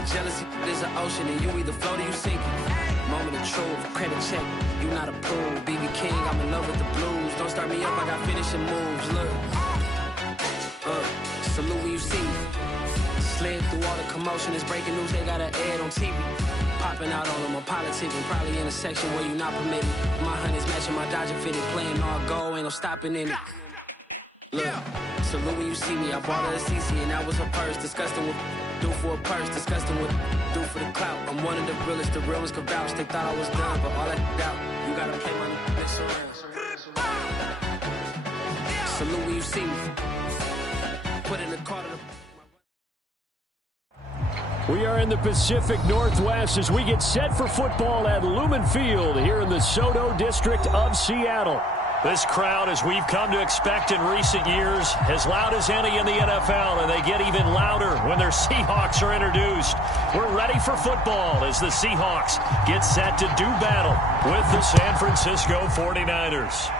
A jealousy is an ocean, and you either float or you sink it. Moment of truth, credit check, you not approved. BB King, I'm in love with the blues. Don't start me up, I got finishing moves. Look, salute when you see me. Slid through all the commotion, it's breaking news, they got an ad on TV. Popping out on them, I'm politicking, probably in a section where you not permitted. My honey's matching my Dodger fitted, playing all gold, ain't no stopping in it. Look, salute when you see me, I bought her a CC and that was her purse. Disgusting with do for a purse, disgusting with do for the clout. I'm one of the realest, the real ones could vouch. They thought I was done, but all that doubt, you gotta pay my next around. Salute when you see me, put in the car to the... We are in the Pacific Northwest as we get set for football at Lumen Field here in the Soto District of Seattle. This crowd, as we've come to expect in recent years, as loud as any in the NFL, and they get even louder when their Seahawks are introduced. We're ready for football as the Seahawks get set to do battle with the San Francisco 49ers.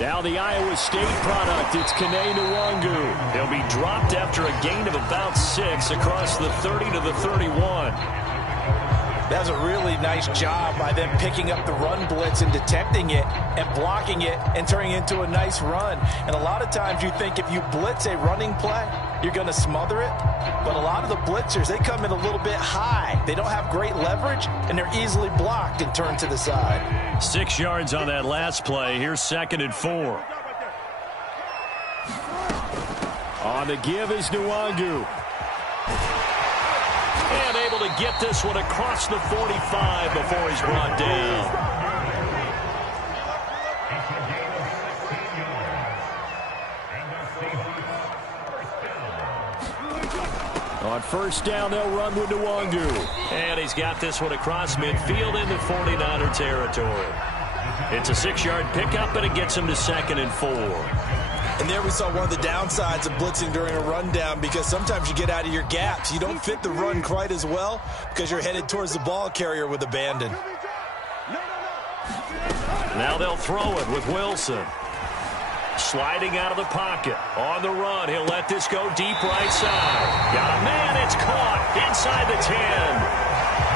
Now the Iowa State product, it's Kene Nwangu. He'll be dropped after a gain of about 6 across the 30 to the 31. That was a really nice job by them picking up the run blitz and detecting it and blocking it and turning it into a nice run. And a lot of times you think if you blitz a running play, you're going to smother it. But a lot of the blitzers, they come in a little bit high. They don't have great leverage, and they're easily blocked and turned to the side. 6 yards on that last play. Here's 2nd and 4. On the give is Nwangu. And able to get this one across the 45 before he's brought down. On first down, they'll run with Nwangu. And he's got this one across midfield into 49er territory. It's a 6-yard pickup, and it gets him to 2nd and 4. And there we saw one of the downsides of blitzing during a rundown, because sometimes you get out of your gaps. You don't fit the run quite as well because you're headed towards the ball carrier with abandon. Now they'll throw it with Wilson. Sliding out of the pocket. On the run, he'll let this go deep right side. Got a man, it's caught inside the 10.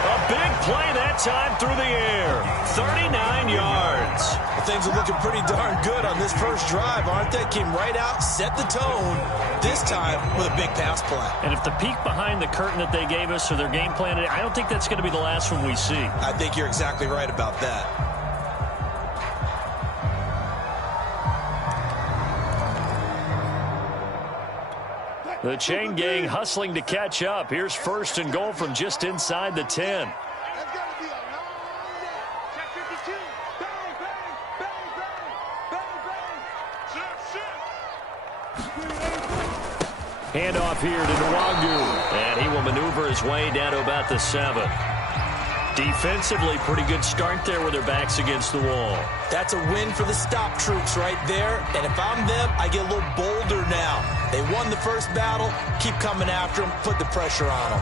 A big play that time through the air. 39 yards. Well, things are looking pretty darn good on this first drive, aren't they? Came right out, set the tone, this time with a big pass play. And if the peek behind the curtain that they gave us or their game plan, I don't think that's going to be the last one we see. I think you're exactly right about that. The chain gang hustling to catch up. Here's 1st and goal from just inside the 10. Handoff here to Nwangu. And he will maneuver his way down to about the 7. Defensively, pretty good start there with their backs against the wall. That's a win for the stop troops right there. And if I'm them, I get a little bolder now. They won the first battle. Keep coming after them. Put the pressure on them.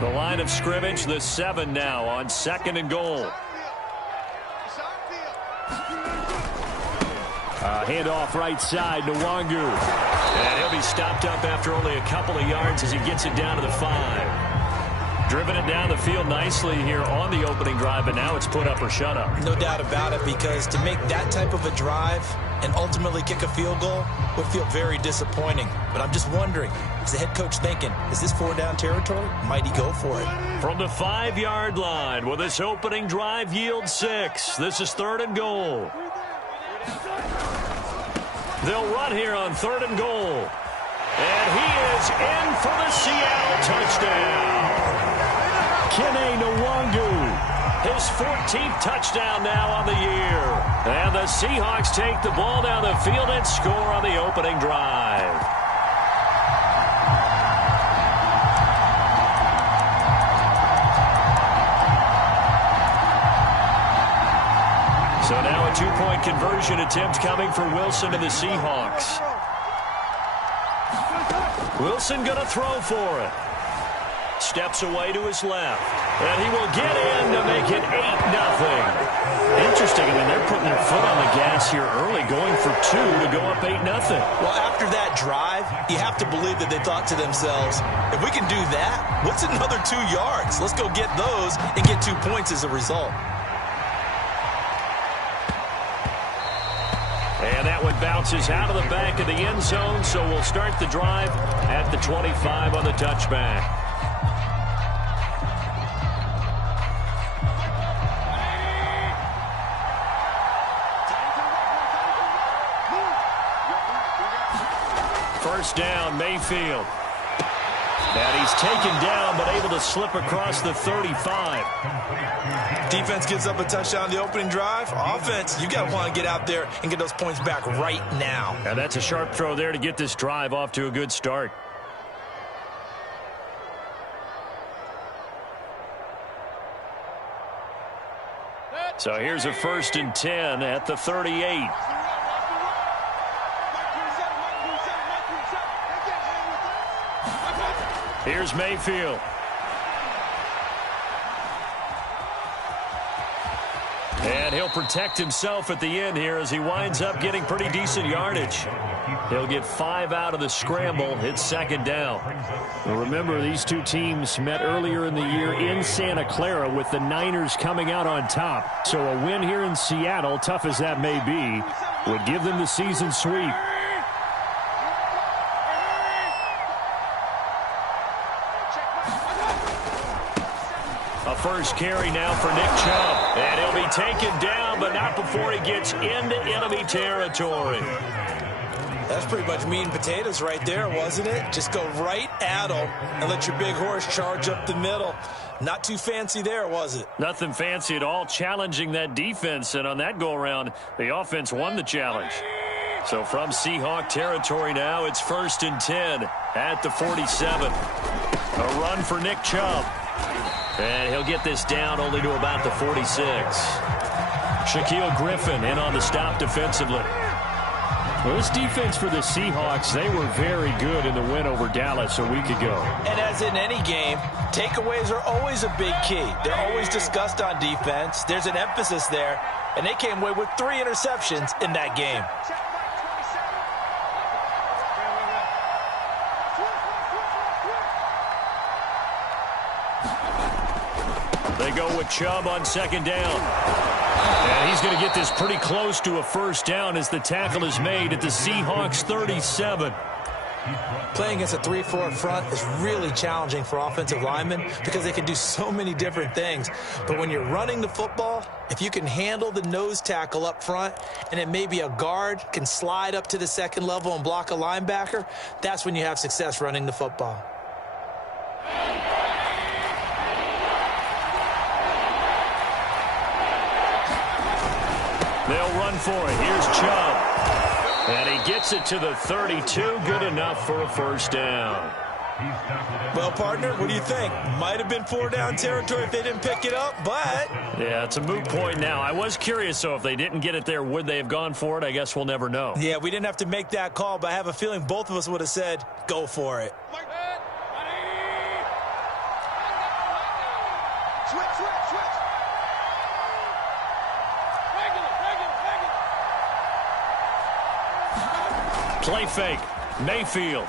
The line of scrimmage, the 7 now on 2nd and goal. Handoff right side to Nwangu. And he'll be stopped up after only a couple of yards as he gets it down to the 5. Driven it down the field nicely here on the opening drive, but now it's put up or shut up. No doubt about it, because to make that type of a drive and ultimately kick a field goal would feel very disappointing. But I'm just wondering, is the head coach thinking, is this 4-down territory? Might he go for it? From the 5-yard line, will this opening drive yield 6? This is 3rd and goal. They'll run here on 3rd and goal. And he is in for the Seattle touchdown. Kene Nwangu, his 14th touchdown now on the year. And the Seahawks take the ball down the field and score on the opening drive. So now a 2-point conversion attempt coming for Wilson and the Seahawks. Wilson going to throw for it. Steps away to his left. And he will get in to make it 8-0. Interesting. I mean, they're putting their foot on the gas here early, going for 2 to go up 8-0. Well, after that drive, you have to believe that they thought to themselves, if we can do that, what's another 2 yards? Let's go get those and get 2 points as a result. And that one bounces out of the back of the end zone, so we'll start the drive at the 25 on the touchback. First down, Mayfield. And he's taken down, but able to slip across the 35. Defense gives up a touchdown on the opening drive. Offense, you got to want to get out there and get those points back right now. And that's a sharp throw there to get this drive off to a good start. So here's a 1st and 10 at the 38. Here's Mayfield. And he'll protect himself at the end here as he winds up getting pretty decent yardage. He'll get 5 out of the scramble. It's 2nd down. Well, remember, these two teams met earlier in the year in Santa Clara with the Niners coming out on top. So a win here in Seattle, tough as that may be, would give them the season sweep. A first carry now for Nick Chubb. And he'll be taken down, but not before he gets into enemy territory. That's pretty much meat and potatoes right there, wasn't it? Just go right at them and let your big horse charge up the middle. Not too fancy there, was it? Nothing fancy at all, challenging that defense. And on that go-around, the offense won the challenge. So from Seahawk territory now, it's 1st and 10 at the 47. A run for Nick Chubb. And he'll get this down only to about the 46. Shaquille Griffin in on the stop defensively. Well, this defense for the Seahawks, they were very good in the win over Dallas a week ago. And as in any game, takeaways are always a big key. They're always discussed on defense. There's an emphasis there, and they came away with 3 interceptions in that game. They go with Chubb on 2nd down. And he's going to get this pretty close to a 1st down as the tackle is made at the Seahawks 37. Playing against a 3-4 front is really challenging for offensive linemen because they can do so many different things. But when you're running the football, if you can handle the nose tackle up front and then maybe a guard can slide up to the 2nd level and block a linebacker, that's when you have success running the football. They'll run for it. Here's Chubb. And he gets it to the 32. Good enough for a 1st down. Well, partner, what do you think? Might have been 4-down territory if they didn't pick it up, but... Yeah, it's a moot point now. I was curious, so if they didn't get it there, would they have gone for it? I guess we'll never know. Yeah, we didn't have to make that call, but I have a feeling both of us would have said, go for it. Play fake. Mayfield.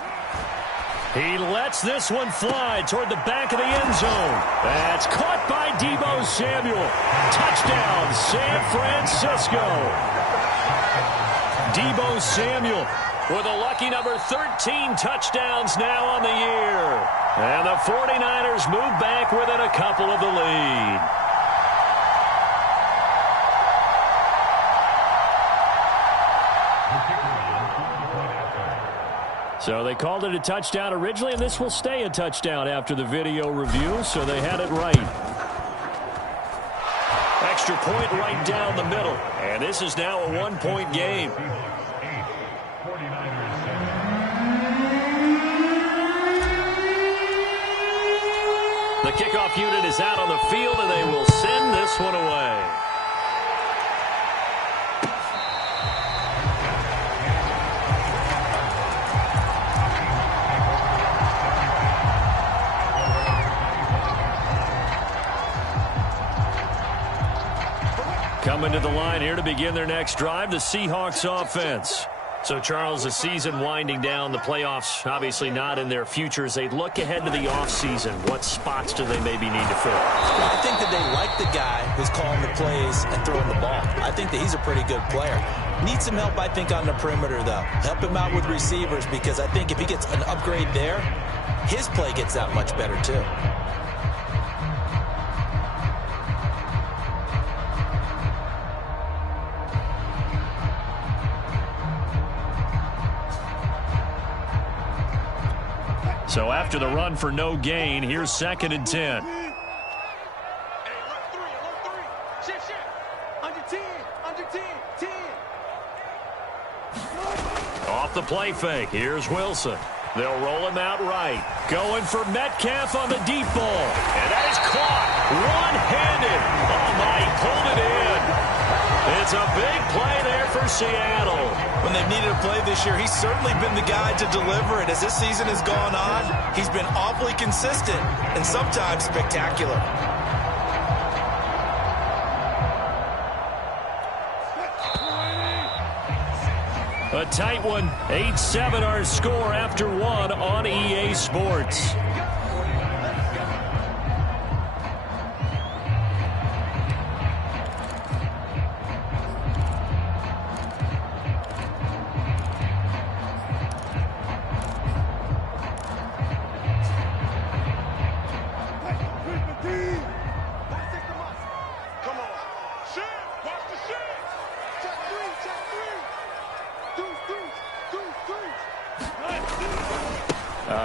He lets this one fly toward the back of the end zone. That's caught by Deebo Samuel. Touchdown, San Francisco. Deebo Samuel with a lucky number 13 touchdowns now on the year. And the 49ers move back within a couple of the lead. So they called it a touchdown originally, and this will stay a touchdown after the video review, so they had it right. Extra point right down the middle, and this is now a one-point game. The kickoff unit is out on the field, and they will send this one away. Coming to the line here to begin their next drive, the Seahawks offense. So, Charles, the season winding down, the playoffs obviously not in their future. As they look ahead to the offseason, what spots do they maybe need to fill? Well, I think that they like the guy who's calling the plays and throwing the ball. I think that he's a pretty good player. Needs some help, I think, on the perimeter, though. Help him out with receivers, because I think if he gets an upgrade there, his play gets that much better, too. So after the run for no gain, here's 2nd and 10. Off the play fake, here's Wilson. They'll roll him out right. Going for Metcalf on the deep ball. And that is caught one-handed. Oh, my, he pulled it in. It's a big play there for Seattle. When they've needed a play this year, he's certainly been the guy to deliver it. As this season has gone on, he's been awfully consistent and sometimes spectacular. A tight one, 8-7 our score after one on EA Sports.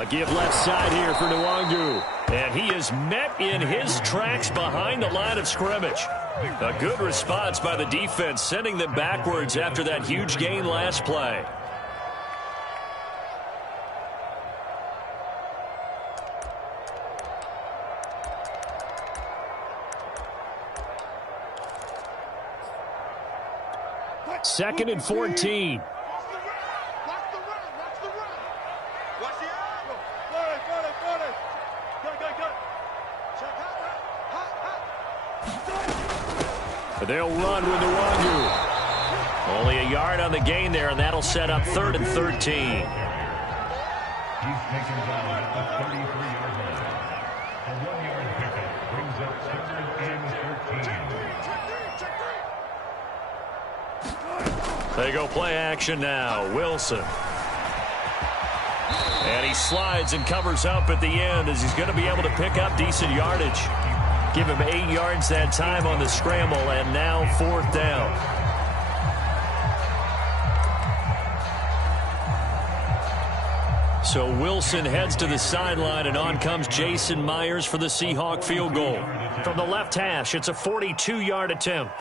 Give left side here for Nwangu. And he is met in his tracks behind the line of scrimmage. A good response by the defense, sending them backwards after that huge gain last play. Second and 14. They'll run with Nwangu. Only a yard on the gain there, and that'll set up 3rd and 13. He's taken down at the 33-yard line. A 1-yard pickup brings up 3rd and 13. They go play action now. Wilson. And he slides and covers up at the end as he's going to be able to pick up decent yardage. Give him 8 yards that time on the scramble, and now 4th down. So Wilson heads to the sideline, and on comes Jason Myers for the Seahawk field goal. From the left hash, it's a 42-yard attempt.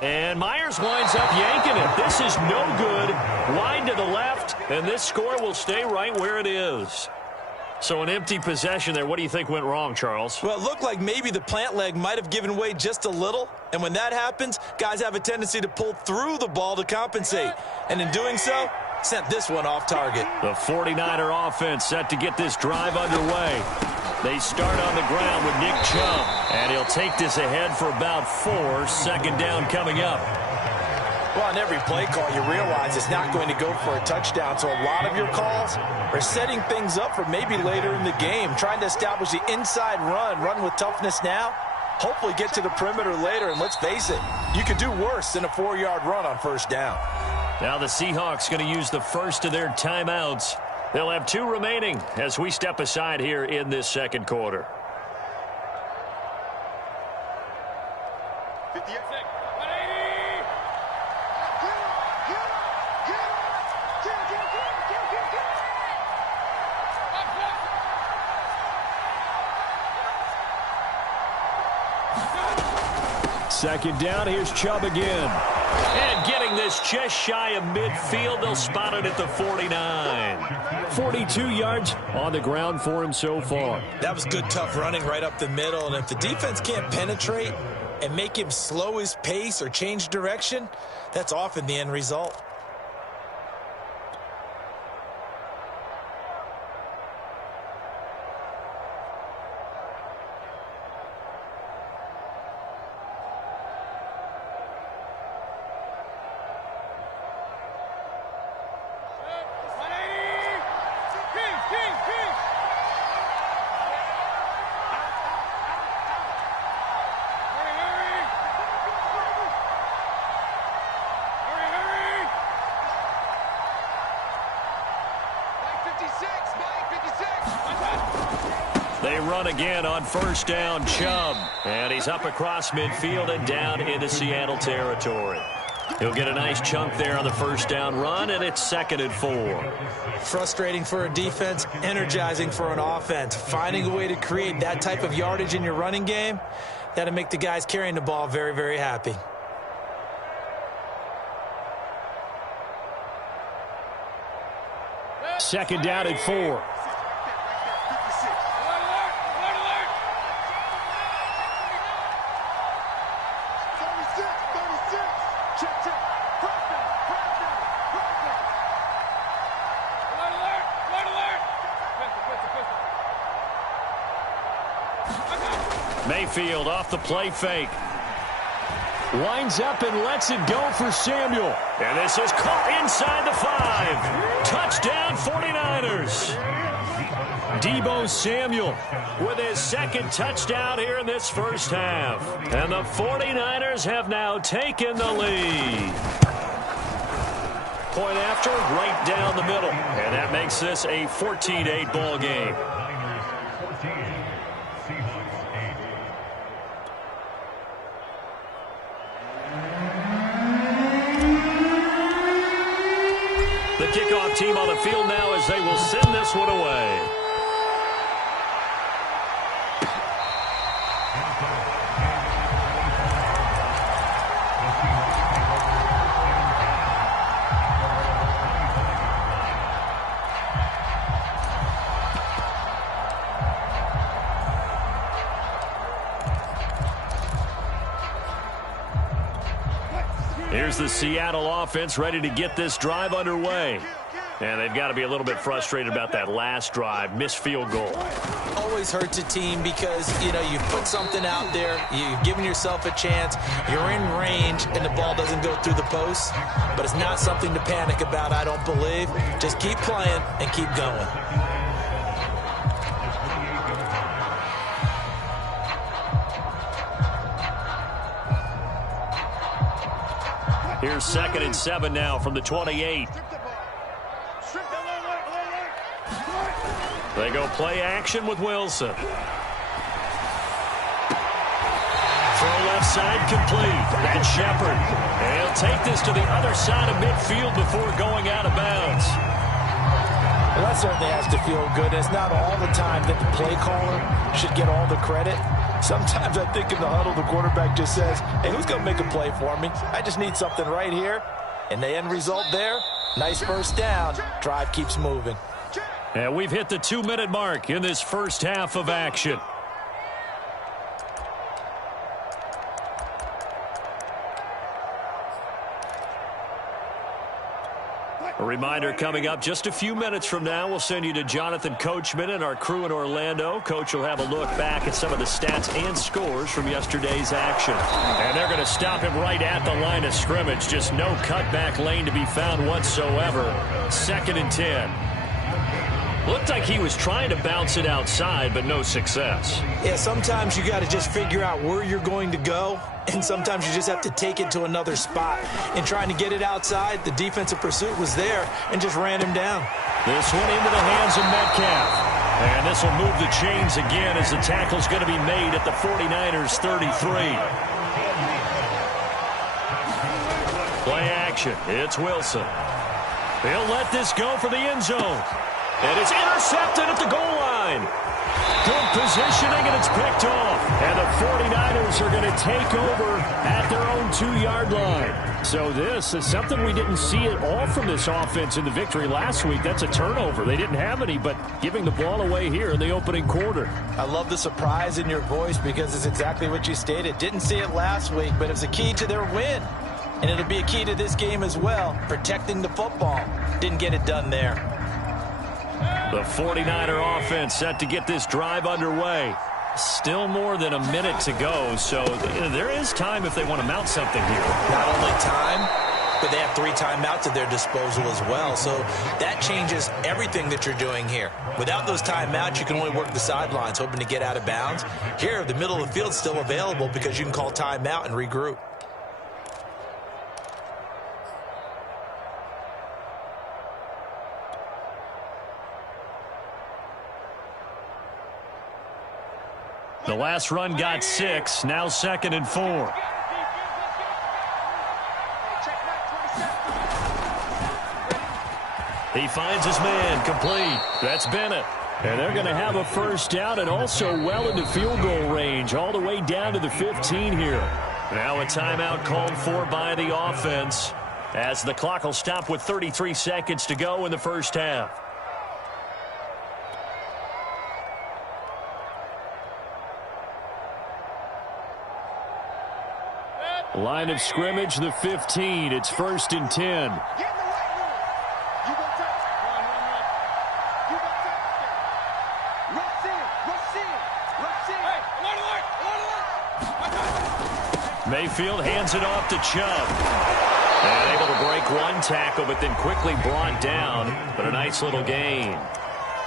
And Myers winds up yanking it. This is no good. Wide to the left, and this score will stay right where it is. So an empty possession there. What do you think went wrong, Charles? Well, it looked like maybe the plant leg might have given way just a little. And when that happens, guys have a tendency to pull through the ball to compensate. And in doing so, sent this one off target. The 49er offense set to get this drive underway. They start on the ground with Nick Chubb. And he'll take this ahead for about 4. 2nd down coming up. Well, on every play call, you realize it's not going to go for a touchdown, so a lot of your calls are setting things up for maybe later in the game, trying to establish the inside run with toughness now, hopefully get to the perimeter later, and let's face it, you could do worse than a 4-yard run on first down. Now the Seahawks going to use the first of their timeouts. They'll have 2 remaining as we step aside here in this second quarter. Second down, here's Chubb again. And getting this just shy of midfield, they'll spot it at the 49. 42 yards on the ground for him so far. That was good, tough running right up the middle, and if the defense can't penetrate and make him slow his pace or change direction, that's often the end result. They run again on first down, Chubb. And he's up across midfield and down into Seattle territory. He'll get a nice chunk there on the first down run, and it's 2nd and 4. Frustrating for a defense, energizing for an offense. Finding a way to create that type of yardage in your running game, that'll make the guys carrying the ball very, very happy. Second down and 4. Mayfield off the play fake. Winds up and lets it go for Samuel. And this is caught inside the 5. Touchdown 49ers. Deebo Samuel with his 2nd touchdown here in this first half. And the 49ers have now taken the lead. Point after, right down the middle. And that makes this a 14-8 ball game. The kickoff team on the field now as they will send this one away. Here's the Seattle offense ready to get this drive underway. And they've got to be a little bit frustrated about that last drive, missed field goal. Always hurts a team because, you put something out there, you've given yourself a chance, you're in range, and the ball doesn't go through the post. But it's not something to panic about, I don't believe. Just keep playing and keep going. Here's 2nd and 7 now from the 28. They go play action with Wilson. Throw left side complete. And Shepard. And he'll take this to the other side of midfield before going out of bounds. Well, that certainly has to feel good. It's not all the time that the play caller should get all the credit. Sometimes I think in the huddle, the quarterback just says, hey, who's going to make a play for me? I just need something right here. And the end result there, nice first down. Drive keeps moving. And we've hit the 2-minute mark in this first half of action. A reminder coming up just a few minutes from now, we'll send you to Jonathan Coachman and our crew in Orlando. Coach will have a look back at some of the stats and scores from yesterday's action. And they're going to stop him right at the line of scrimmage. Just no cutback lane to be found whatsoever. 2nd and 10. Looked like he was trying to bounce it outside, but no success. Yeah, sometimes you got to just figure out where you're going to go, and sometimes you just have to take it to another spot. In trying to get it outside, the defensive pursuit was there and just ran him down. This one into the hands of Metcalf. And this will move the chains again as the tackle's going to be made at the 49ers 33. Play action. It's Wilson. He'll let this go for the end zone. And it's intercepted at the goal line. Good positioning, and it's picked off. And the 49ers are going to take over at their own 2-yard line. So this is something we didn't see at all from this offense in the victory last week. That's a turnover. They didn't have any, but giving the ball away here in the opening quarter. I love the surprise in your voice because it's exactly what you stated. Didn't see it last week, but it's a key to their win. And it'll be a key to this game as well, protecting the football. Didn't get it done there. The 49er offense set to get this drive underway. Still more than a minute to go, so there is time if they want to mount something here. Not only time, but they have 3 timeouts at their disposal as well, so that changes everything that you're doing here. Without those timeouts, you can only work the sidelines, hoping to get out of bounds. Here, the middle of the field's still available because you can call timeout and regroup. The last run got 6, now 2nd and 4. He finds his man, complete. That's Bennett. And they're going to have a first down and also well into field goal range, all the way down to the 15 here. Now a timeout called for by the offense as the clock will stop with 33 seconds to go in the first half. Line of scrimmage, the 15. It's 1st and 10. Mayfield hands it off to Chubb. And able to break one tackle, but then quickly brought down. But a nice little gain.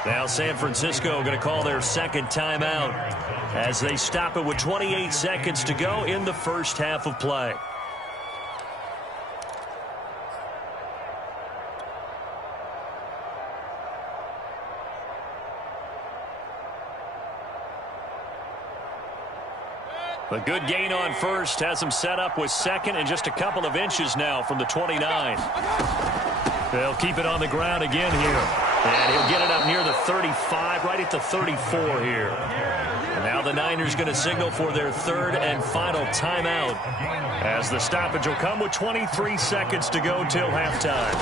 Now San Francisco going to call their 2nd timeout as they stop it with 28 seconds to go in the first half of play. A good gain on first has them set up with 2nd and just a couple of inches now from the 29. They'll keep it on the ground again here. And he'll get it up near the 35, right at the 34 here. And now the Niners going to signal for their 3rd and final timeout as the stoppage will come with 23 seconds to go till halftime.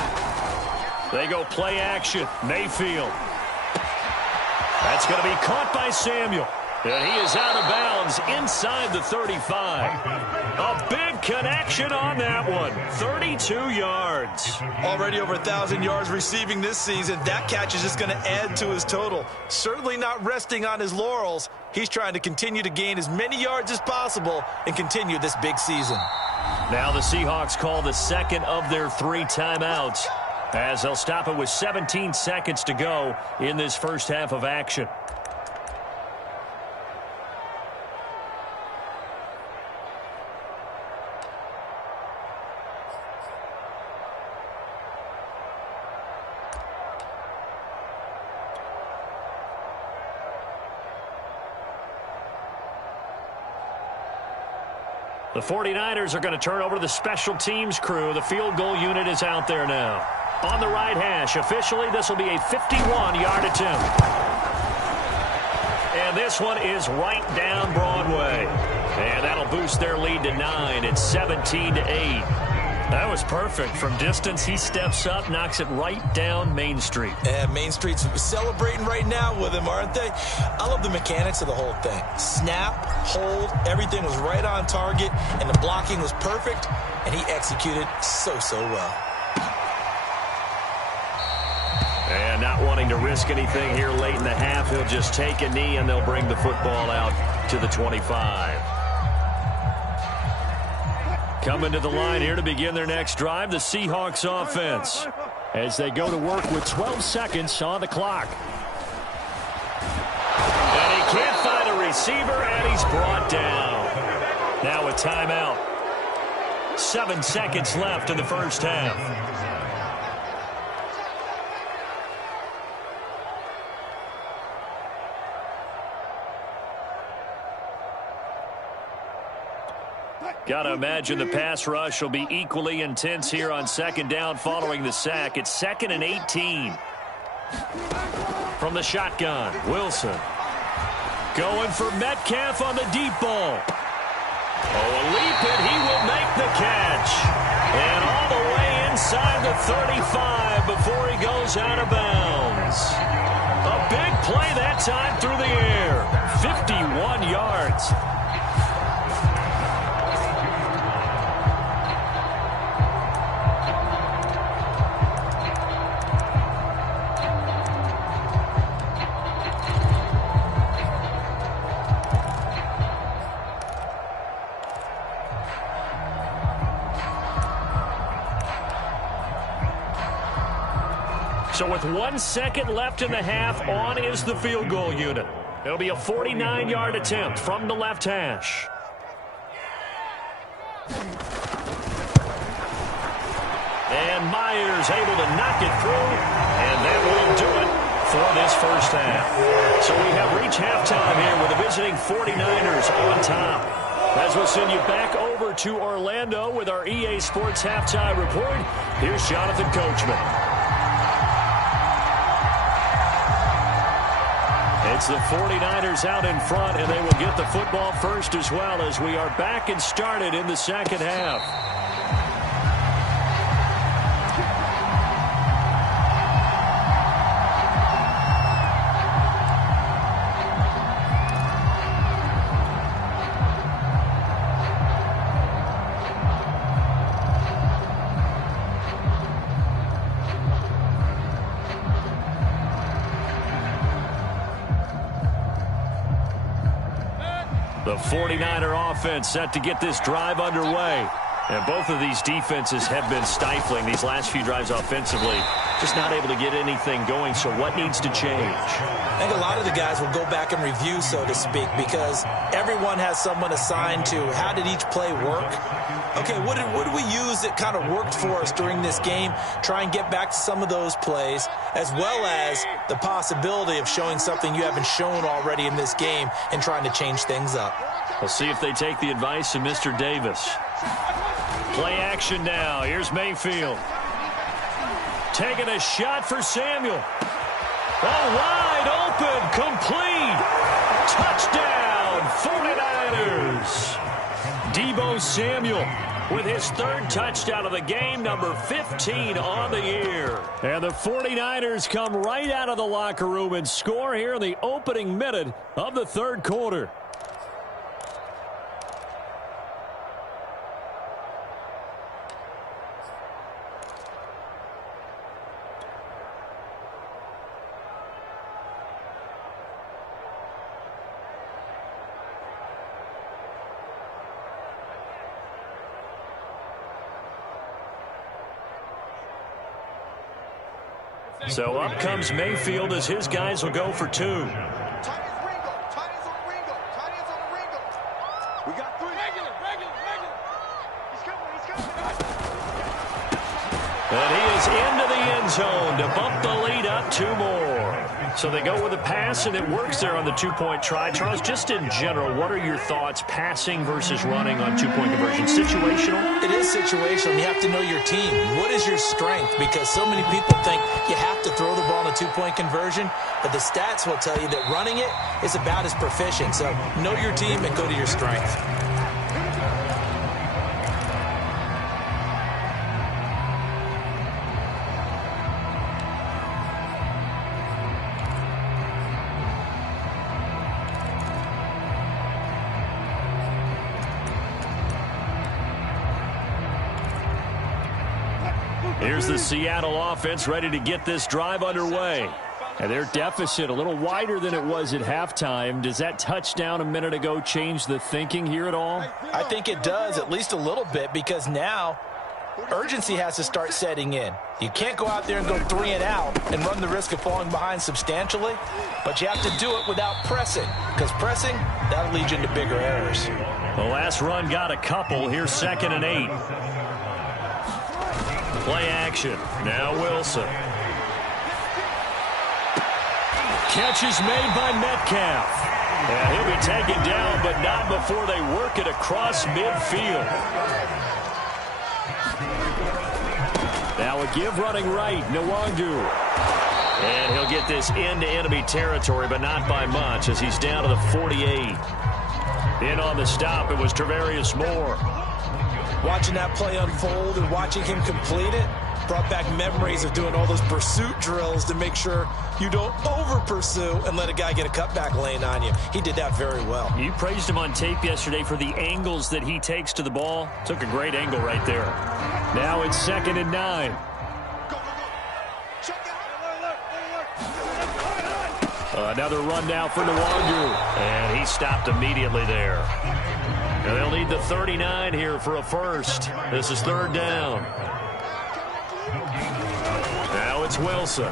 They go play action. Mayfield. That's going to be caught by Samuel. And he is out of bounds inside the 35. A big connection on that one. 32 yards. Already over 1,000 yards receiving this season. That catch is just going to add to his total. Certainly not resting on his laurels. He's trying to continue to gain as many yards as possible and continue this big season. Now the Seahawks call the 2nd of their 3 timeouts as they'll stop it with 17 seconds to go in this first half of action. The 49ers are going to turn over to the special teams crew. The field goal unit is out there now. On the right hash, officially, this will be a 51-yard attempt. And this one is right down Broadway. And that'll boost their lead to 9. It's 17-8. That was perfect. From distance, he steps up, knocks it right down Main Street. And Main Street's celebrating right now with him, aren't they? I love the mechanics of the whole thing. Snap, hold, everything was right on target, and the blocking was perfect, and he executed so well. And not wanting to risk anything here late in the half, he'll just take a knee and they'll bring the football out to the 25. Coming to the line here to begin their next drive, the Seahawks offense, as they go to work with 12 seconds on the clock. And he can't find a receiver, and he's brought down. Now a timeout. 7 seconds left in the first half. Got to imagine the pass rush will be equally intense here on second down following the sack. It's 2nd and 18. From the shotgun, Wilson. Going for Metcalf on the deep ball. Oh, a leap, and he will make the catch. And all the way inside the 35 before he goes out of bounds. A big play that time through the air. 51 yards. So with 1 second left in the half, on is the field goal unit. It'll be a 49-yard attempt from the left hash. And Myers able to knock it through, and that will do it for this first half. So we have reached halftime here with the visiting 49ers on top. As we'll send you back over to Orlando with our EA Sports Halftime Report, here's Jonathan Coachman. It's the 49ers out in front, and they will get the football first as well as we are back and started in the second half. The 49er offense set to get this drive underway. And both of these defenses have been stifling these last few drives offensively. Just not able to get anything going, so what needs to change? I think a lot of the guys will go back and review, so to speak, because everyone has someone assigned to how did each play work. Okay, what did we use that kind of worked for us during this game? Try and get back to some of those plays, as well as the possibility of showing something you haven't shown already in this game and trying to change things up. We'll see if they take the advice of Mr. Davis. Play action now. Here's Mayfield. Taking a shot for Samuel. Oh, wide open, complete. Touchdown, 49ers. Deebo Samuel with his third touchdown of the game, number 15 on the year. And the 49ers come right out of the locker room and score here in the opening minute of the third quarter. So up comes Mayfield as his guys will go for two. And he is into the end zone to bump the lead up 2 more. So they go with a pass, and it works there on the two-point try. Charles, just in general, what are your thoughts passing versus running on two-point conversion? Situational? It is situational. You have to know your team. What is your strength? Because so many people think you have to throw the ball in a two-point conversion, but the stats will tell you that running it is about as proficient. So know your team and go to your strength. Here's the Seattle offense ready to get this drive underway. And their deficit a little wider than it was at halftime. Does that touchdown a minute ago change the thinking here at all? I think it does, at least a little bit, because now urgency has to start setting in. You can't go out there and go 3 and out and run the risk of falling behind substantially, but you have to do it without pressing, because pressing, that'll lead you into bigger errors. The last run got a couple. Here's 2nd and 8. Play action. Now Wilson. Catch is made by Metcalf. And he'll be taken down, but not before they work it across midfield. Now a give running right, Nwangu. And he'll get this into enemy territory, but not by much as he's down to the 48. In on the stop, it was Travarius Moore. Watching that play unfold and watching him complete it brought back memories of doing all those pursuit drills to make sure you don't over-pursue and let a guy get a cutback lane on you. He did that very well. You praised him on tape yesterday for the angles that he takes to the ball. Took a great angle right there. Now it's 2nd and 9. Another run now for Nwangu. And he stopped immediately there. And they'll need the 39 here for a first. This is 3rd down. Now it's Wilson.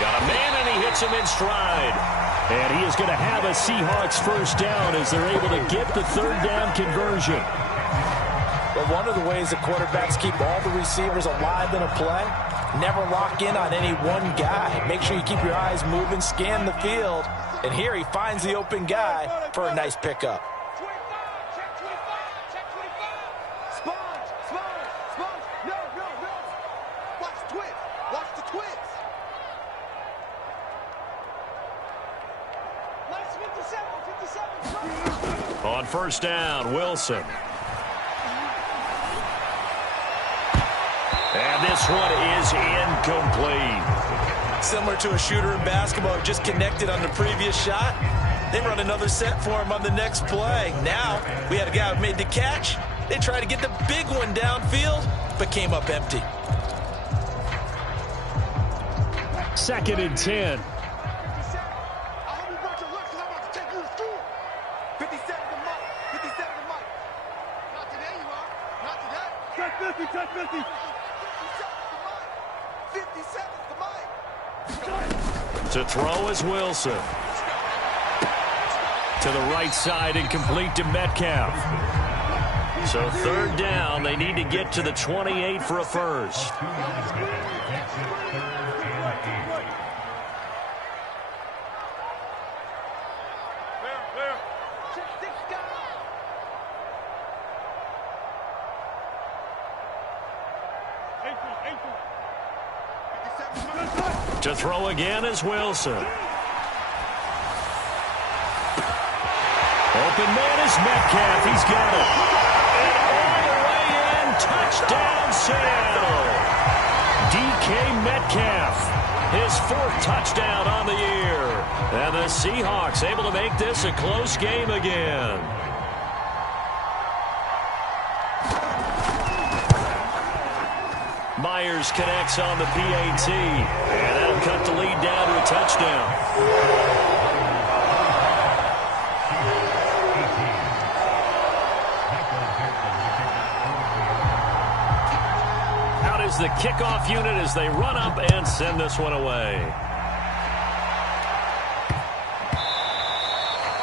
Got a man, and he hits him in stride. And he is going to have a Seahawks first down as they're able to get the 3rd down conversion. But one of the ways the quarterbacks keep all the receivers alive in a play, never lock in on any one guy. Make sure you keep your eyes moving, scan the field. And here he finds the open guy for a nice pickup. On first down, Wilson. And this one is incomplete. Similar to a shooter in basketball who just connected on the previous shot. They run another set for him on the next play. Now, we had a guy who made the catch. They tried to get the big one downfield, but came up empty. 2nd and 10. To throw is Wilson. To the right side and complete to Metcalf. So 3rd down, they need to get to the 28 for a first. To throw again is Wilson. Open man is Metcalf. He's got it. And all the way in. Touchdown, Seattle. DK Metcalf. His 4th touchdown on the year. And the Seahawks able to make this a close game again. Myers connects on the PAT, and that'll cut the lead down to a touchdown. Out is the kickoff unit as they run up and send this one away.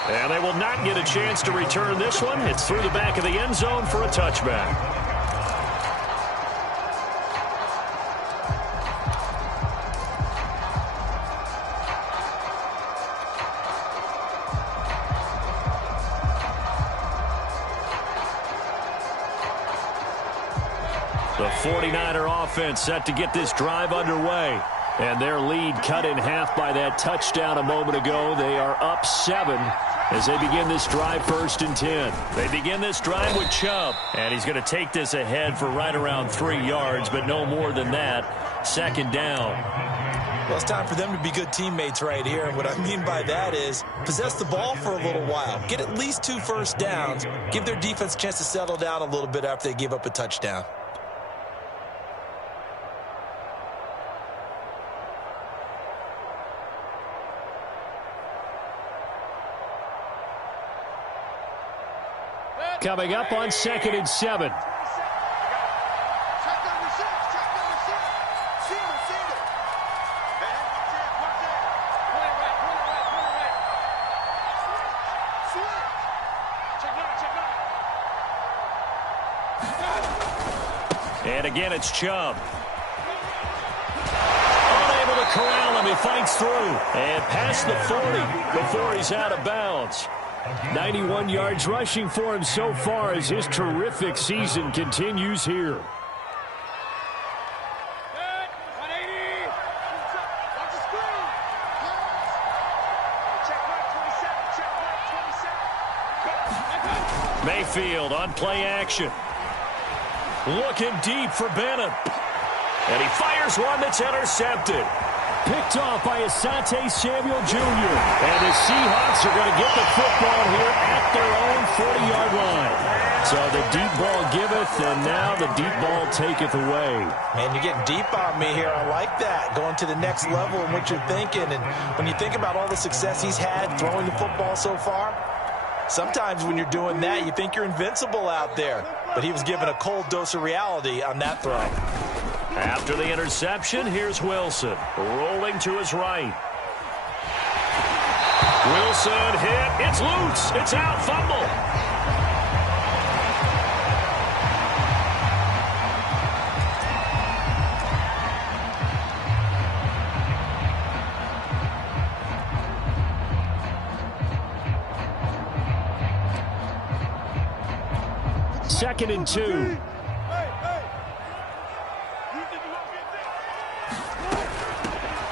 And they will not get a chance to return this one. It's through the back of the end zone for a touchback. The 49er offense set to get this drive underway. And their lead cut in half by that touchdown a moment ago. They are up 7 as they begin this drive 1st and 10. They begin this drive with Chubb. And he's going to take this ahead for right around 3 yards, but no more than that. 2nd down. Well, it's time for them to be good teammates right here. And what I mean by that is possess the ball for a little while. Get at least 2 first downs. Give their defense a chance to settle down a little bit after they give up a touchdown. Coming up on 2nd and 7. And again, it's Chubb. Unable to corral him. He fights through. And past the 40 before he's out of bounds. 91 yards rushing for him so far as his terrific season continues here. Mayfield on play action. Looking deep for Bennett. And he fires one that's intercepted. Picked off by Asante Samuel Jr. And the Seahawks are going to get the football here at their own 40-yard line. So the deep ball giveth, and now the deep ball taketh away. Man, you're getting deep on me here. I like that. Going to the next level in what you're thinking. And when you think about all the success he's had throwing the football so far, sometimes when you're doing that, you think you're invincible out there. But he was given a cold dose of reality on that throw. After the interception, here's Wilson. Rolling to his right. Wilson hit. It's loose. It's out. Fumble. Second and 2.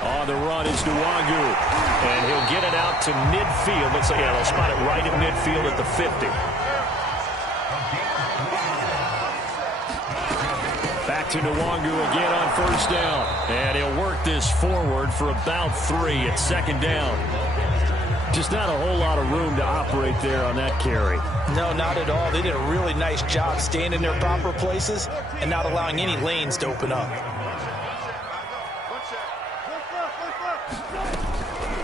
On the run is Nwangu. And he'll get it out to midfield. Looks like, yeah, they'll spot it right at midfield at the 50. Back to Nwangu again on first down. And he'll work this forward for about 3 at second down. Just not a whole lot of room to operate there on that carry. No, not at all. They did a really nice job staying in their proper places and not allowing any lanes to open up.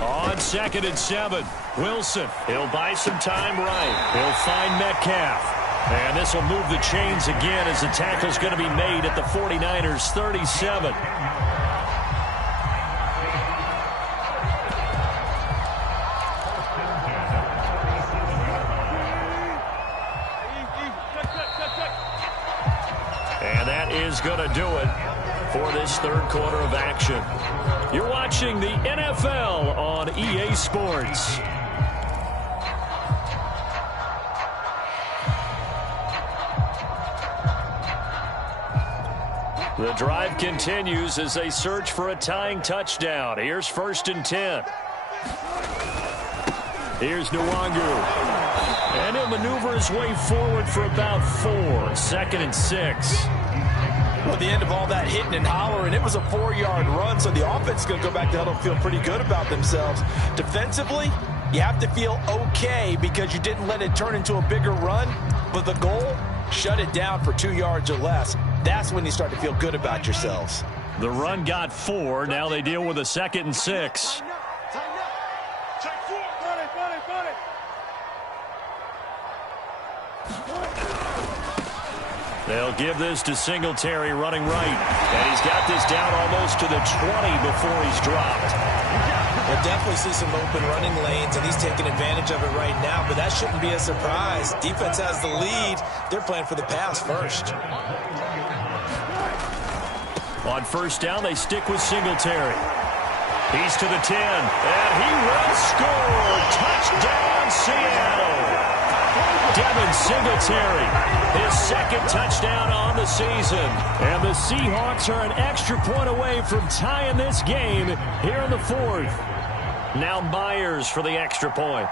On 2nd and 7, Wilson. He'll buy some time right. He'll find Metcalf. And this will move the chains again as the tackle's going to be made at the 49ers' 37. And that is going to do it for this third quarter of action. You're watching the NFL on EA Sports. The drive continues as they search for a tying touchdown. Here's 1st and 10. Here's Nwangu. And he'll maneuver his way forward for about 4. 2nd and 6. Well, at the end of all that hitting and hollering, it was a 4-yard run, so the offense is going to go back to huddle and feel pretty good about themselves. Defensively, you have to feel okay because you didn't let it turn into a bigger run, but the goal, shut it down for 2 yards or less. That's when you start to feel good about yourselves. The run got 4. Now they deal with a 2nd and 6. They'll give this to Singletary running right. And he's got this down almost to the 20 before he's dropped. We'll definitely see some open running lanes, and he's taking advantage of it right now, but that shouldn't be a surprise. Defense has the lead. They're playing for the pass first. On first down, they stick with Singletary. He's to the 10, and he will score. Touchdown, Seattle. Devin Singletary, his 2nd touchdown on the season. And the Seahawks are an extra point away from tying this game here in the 4th. Now Myers for the extra point.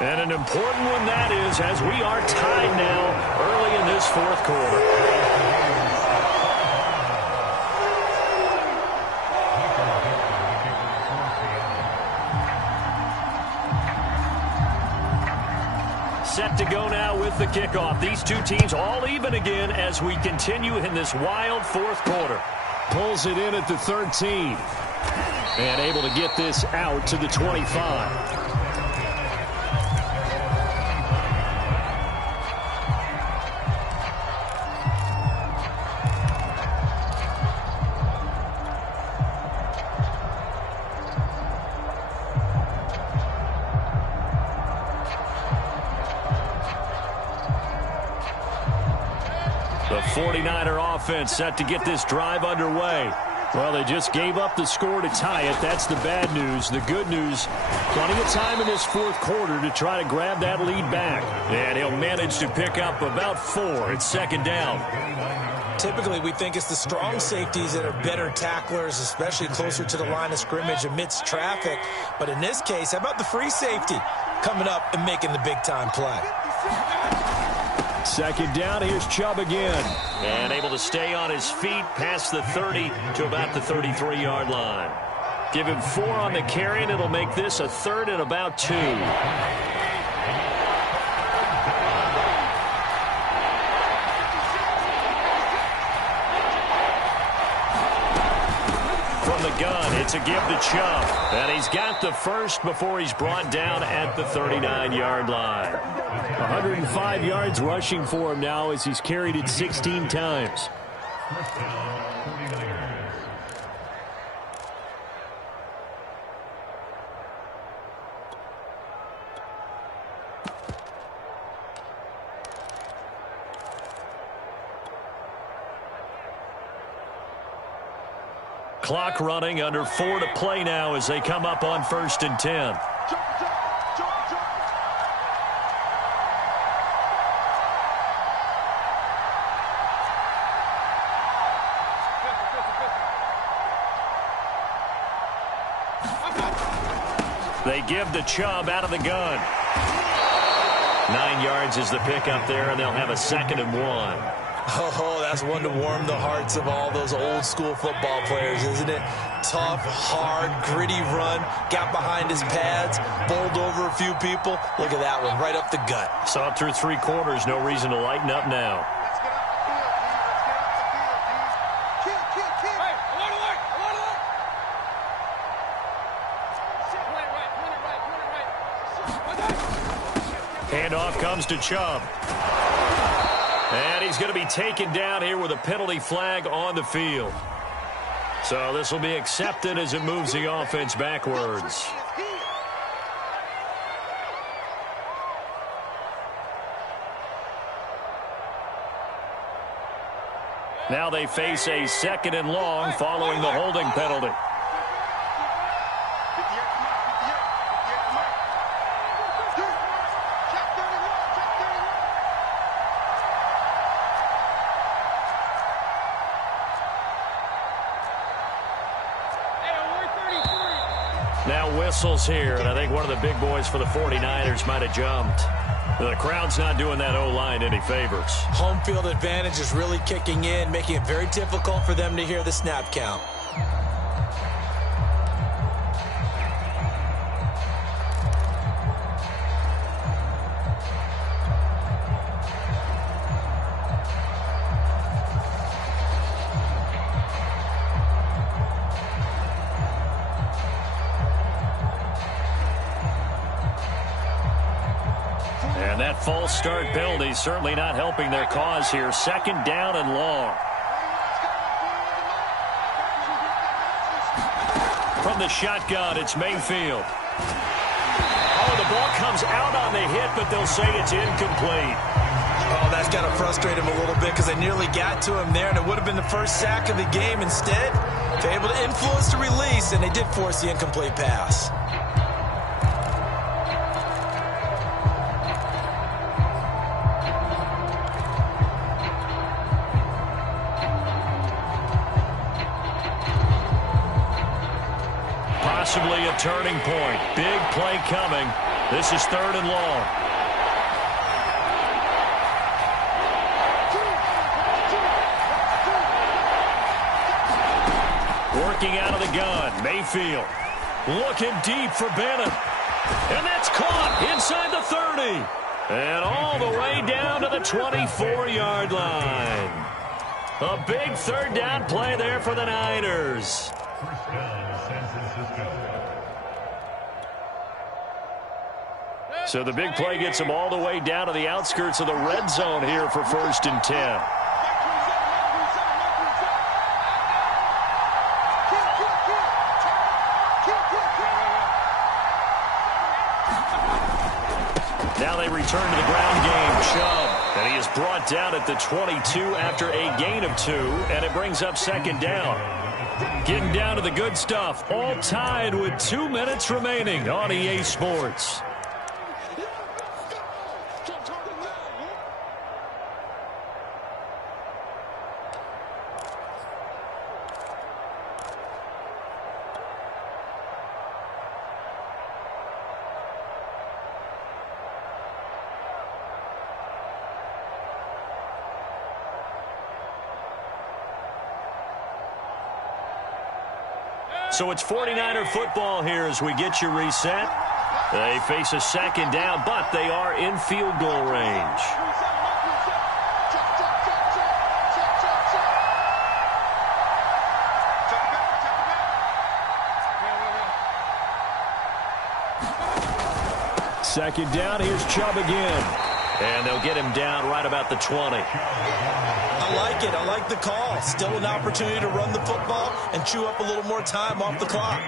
And an important one that is, as we are tied now early in this 4th quarter. Set to go now with the kickoff. These two teams all even again as we continue in this wild 4th quarter. Pulls it in at the 13. And able to get this out to the 25. 49er offense set to get this drive underway. Well, they just gave up the score to tie it. That's the bad news. The good news, plenty of time in this fourth quarter to try to grab that lead back. And he'll manage to pick up about 4. It's second down. Typically, we think it's the strong safeties that are better tacklers, especially closer to the line of scrimmage amidst traffic. But in this case, how about the free safety coming up and making the big-time play? Second down, here's Chubb again. And able to stay on his feet past the 30 to about the 33-yard line. Give him 4 on the carry, and it'll make this a 3rd and about 2. From the gun, it's a give to Chubb. And he's got the first before he's brought down at the 39-yard line. 105 yards rushing for him now as he's carried it 16 times. First down, 49ers. Clock running, under 4 to play now as they come up on 1st and 10. They give the Chubb out of the gun. 9 yards is the pickup there, and they'll have a 2nd and 1. Oh, that's one to warm the hearts of all those old-school football players, isn't it? Tough, hard, gritty run, got behind his pads, bowled over a few people. Look at that one, right up the gut. Saw it through 3 quarters, no reason to lighten up now. Handoff comes to Chubb. And he's going to be taken down here with a penalty flag on the field. So this will be accepted as it moves the offense backwards. Now they face a 2nd and long following the holding penalty. Now whistles here, and I think one of the big boys for the 49ers might have jumped. The crowd's not doing that O-line any favors. Home field advantage is really kicking in, making it very difficult for them to hear the snap count. And that false start penalty certainly not helping their cause here. 2nd down and long. From the shotgun, it's Mayfield. Oh, the ball comes out on the hit, but they'll say it's incomplete. Oh, that's got to frustrate him a little bit because they nearly got to him there, and it would have been the first sack of the game. Instead, they're able to influence the release, and they did force the incomplete pass. Possibly a turning point. Big play coming. This is 3rd and long. Working out of the gun. Mayfield looking deep for Bennett. And that's caught inside the 30. And all the way down to the 24-yard line. A big 3rd down play there for the Niners. First down, San Francisco. So the big play gets them all the way down to the outskirts of the red zone here for 1st and 10. Now they return to the ground game. Chubb. And he is brought down at the 22 after a gain of 2. And it brings up second down. Getting down to the good stuff. All tied with 2 minutes remaining on EA Sports. So it's 49er football here as we get you reset. They face a second down, but they are in field goal range. Second down, here's Chubb again. And they'll get him down right about the 20. I like it. I like the call. Still an opportunity to run the football and chew up a little more time off the clock.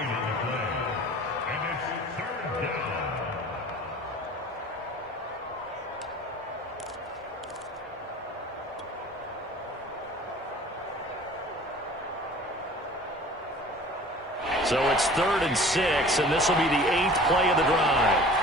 So it's 3rd and 6, and this will be the 8th play of the drive.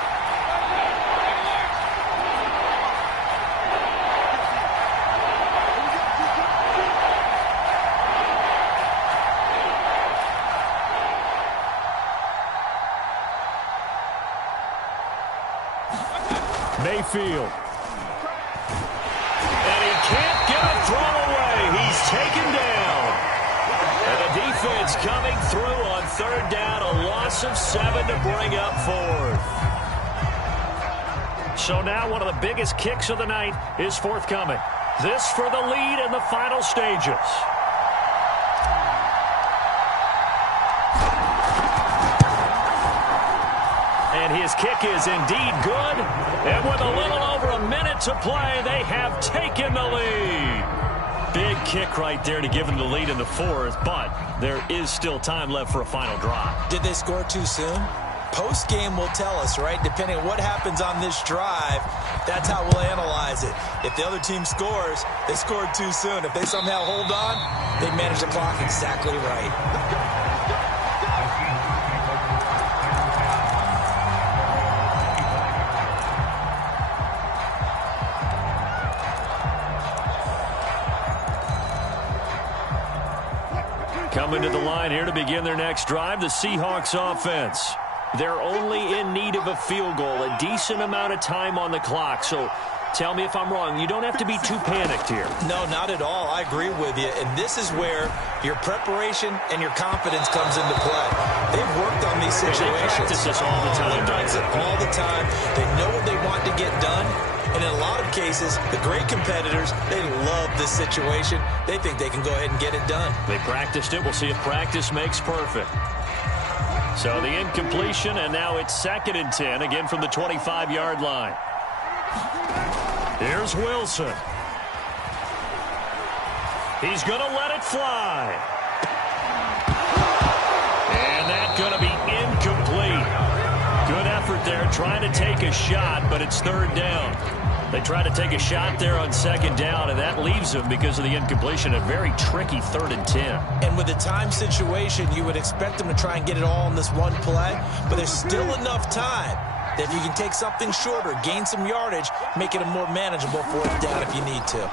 Mayfield. And he can't get a throw away. He's taken down. And the defense coming through on 3rd down. A loss of 7 to bring up 4th. So now one of the biggest kicks of the night is forthcoming. This for the lead in the final stages. And his kick is indeed good. And with a little over a minute to play, they have taken the lead. Big kick right there to give them the lead in the 4th, but there is still time left for a final drive. Did they score too soon? Post-game will tell us, right? Depending on what happens on this drive, that's how we'll analyze it. If the other team scores, they scored too soon. If they somehow hold on, they manage the clock exactly right. Coming to the line here to begin their next drive, the Seahawks offense. They're only in need of a field goal, a decent amount of time on the clock. So tell me if I'm wrong. You don't have to be too panicked here. No, not at all. I agree with you. And this is where your preparation and your confidence comes into play. They've worked on these situations. They practice this all the time. They practice it all the time. They know what they want to get done. And in a lot of cases, the great competitors, they love this situation. They think they can go ahead and get it done. They practiced it. We'll see if practice makes perfect. So the incompletion, and now it's 2nd and 10, again from the 25-yard line. Here's Wilson. He's going to let it fly. And that's going to be incomplete. Good effort there, trying to take a shot, but it's 3rd down. They try to take a shot there on 2nd down, and that leaves them, because of the incompletion, a very tricky 3rd and 10. And with the time situation, you would expect them to try and get it all in this one play, but there's still enough time that if you can take something shorter, gain some yardage, make it a more manageable 4th down if you need to.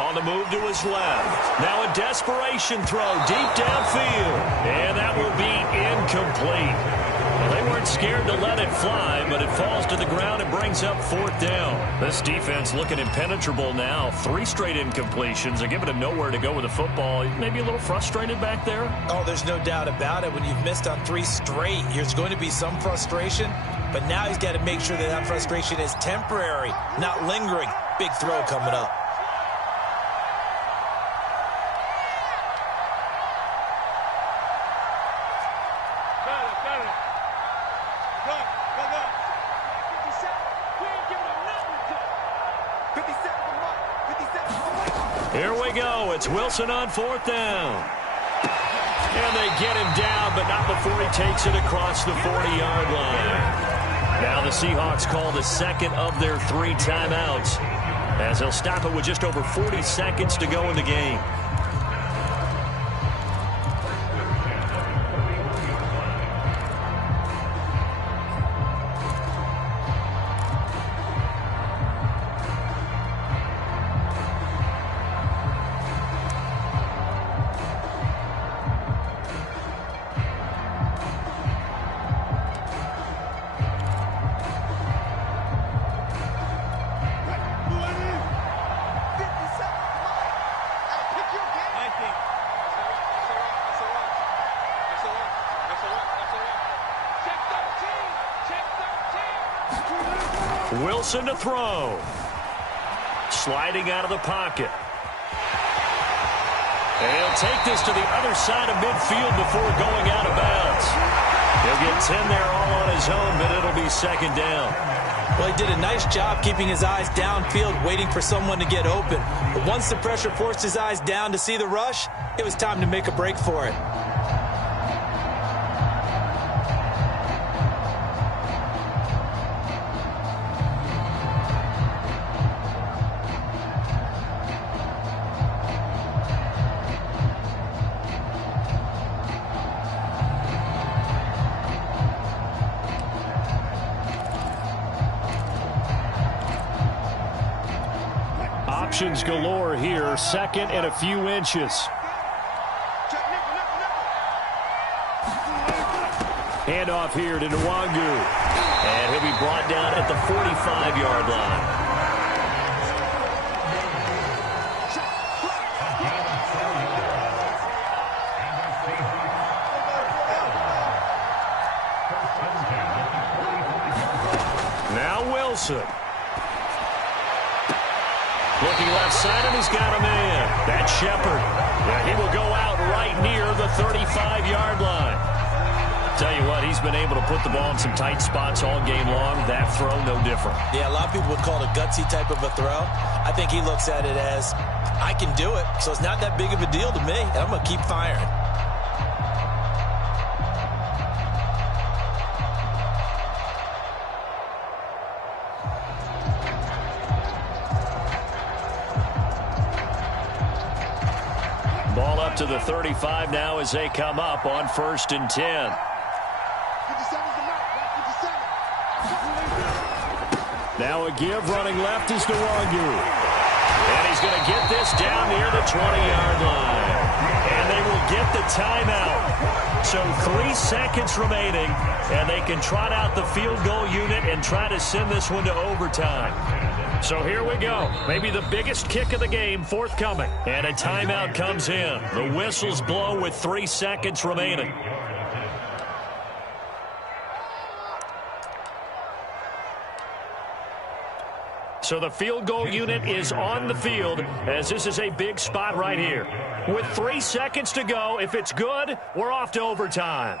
On the move to his left. Now a desperation throw deep downfield. And that will be incomplete. Well, they weren't scared to let it fly, but it falls to the ground and brings up 4th down. This defense looking impenetrable now. 3 straight incompletions. They're giving him nowhere to go with the football. Maybe a little frustrated back there? Oh, there's no doubt about it. When you've missed on 3 straight, there's going to be some frustration. But now he's got to make sure that that frustration is temporary, not lingering. Big throw coming up. Here we go. It's Wilson on 4th down. And they get him down, but not before he takes it across the 40-yard line. Now the Seahawks call the second of their 3 timeouts, as they'll stop it with just over 40 seconds to go in the game. Wilson to throw. Sliding out of the pocket. And he'll take this to the other side of midfield before going out of bounds. He'll get 10 there all on his own, but it'll be second down. Well, he did a nice job keeping his eyes downfield, waiting for someone to get open. But once the pressure forced his eyes down to see the rush, it was time to make a break for it. Options galore here. Second and a few inches. Handoff here to Nwangu. And he'll be brought down at the 45-yard line. Now Wilson. Looking left side, and he's got a man. That's Shepard. Yeah, he will go out right near the 35-yard line. Tell you what, he's been able to put the ball in some tight spots all game long. That throw, no different. Yeah, a lot of people would call it a gutsy type of a throw. I think he looks at it as, I can do it, so it's not that big of a deal to me, and I'm going to keep firing. Ball up to the 35 now as they come up on 1st and 10. Now a give running left is Nwangu. And he's going to get this down near the 20-yard line. And they will get the timeout. So 3 seconds remaining, and they can trot out the field goal unit and try to send this one to overtime. So here we go. Maybe the biggest kick of the game forthcoming. And a timeout comes in. The whistles blow with 3 seconds remaining. So the field goal unit is on the field, as this is a big spot right here. With 3 seconds to go, if it's good, we're off to overtime.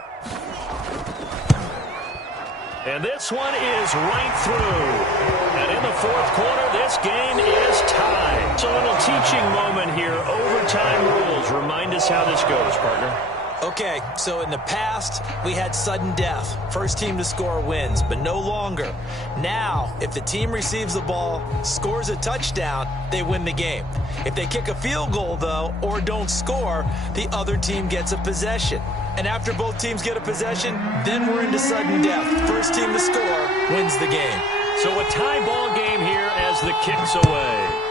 And this one is right through. And in the 4th quarter, this game is tied. It's a little teaching moment here. Overtime rules. Remind us how this goes, partner. Okay, so in the past, we had sudden death. First team to score wins, but no longer. Now, if the team receives the ball, scores a touchdown, they win the game. If they kick a field goal, though, or don't score, the other team gets a possession. And after both teams get a possession, then we're into sudden death. First team to score wins the game. So a tie ball game here as the kick's away.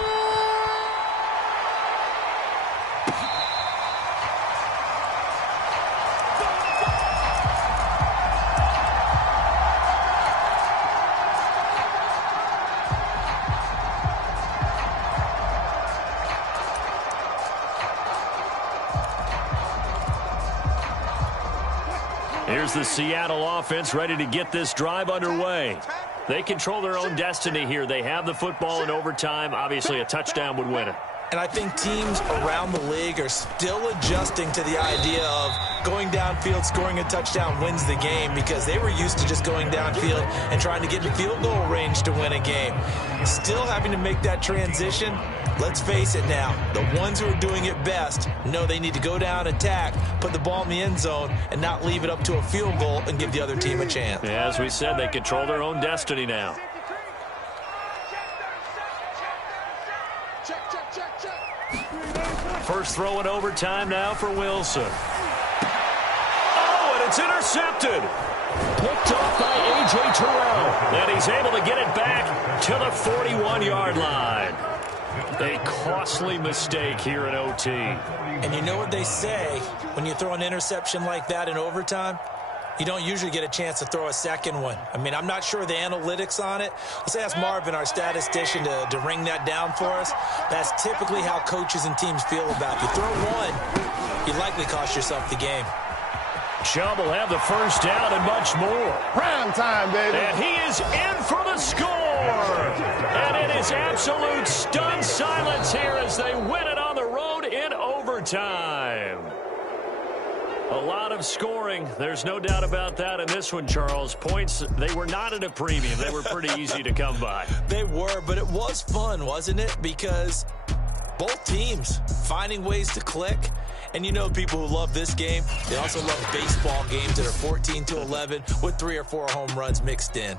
Here's the Seattle offense ready to get this drive underway. They control their own destiny here. They have the football in overtime. Obviously, a touchdown would win it. And I think teams around the league are still adjusting to the idea of going downfield, scoring a touchdown wins the game, because they were used to just going downfield and trying to get in field goal range to win a game. Still having to make that transition. Let's face it now, the ones who are doing it best know they need to go down, attack, put the ball in the end zone, and not leave it up to a field goal and give the other team a chance. Yeah, as we said, they control their own destiny now. First throw in overtime now for Wilson. Oh, and it's intercepted. Picked off by A.J. Terrell. And he's able to get it back to the 41-yard line. A costly mistake here in OT. And you know what they say, when you throw an interception like that in overtime, you don't usually get a chance to throw a second one. I mean, I'm not sure the analytics on it. Let's ask Marvin, our statistician, to ring that down for us. That's typically how coaches and teams feel about it. You throw one, you likely cost yourself the game. Chubb will have the first down and much more. Prime time, baby. And he is in for the score. And it is absolute stunned silence here as they win it on the road in overtime. A lot of scoring. There's no doubt about that in this one, Charles. Points, they were not at a premium. They were pretty easy to come by. They were, but it was fun, wasn't it? Because both teams finding ways to click. And you know, people who love this game, they also love baseball games that are 14-11 with 3 or 4 home runs mixed in.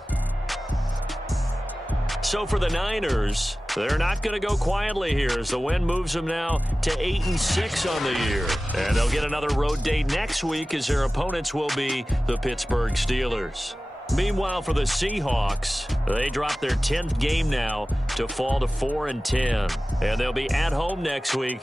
So for the Niners, they're not going to go quietly here as the win moves them now to 8-6 on the year. And they'll get another road date next week as their opponents will be the Pittsburgh Steelers. Meanwhile, for the Seahawks, they dropped their 10th game now to fall to 4-10. And they'll be at home next week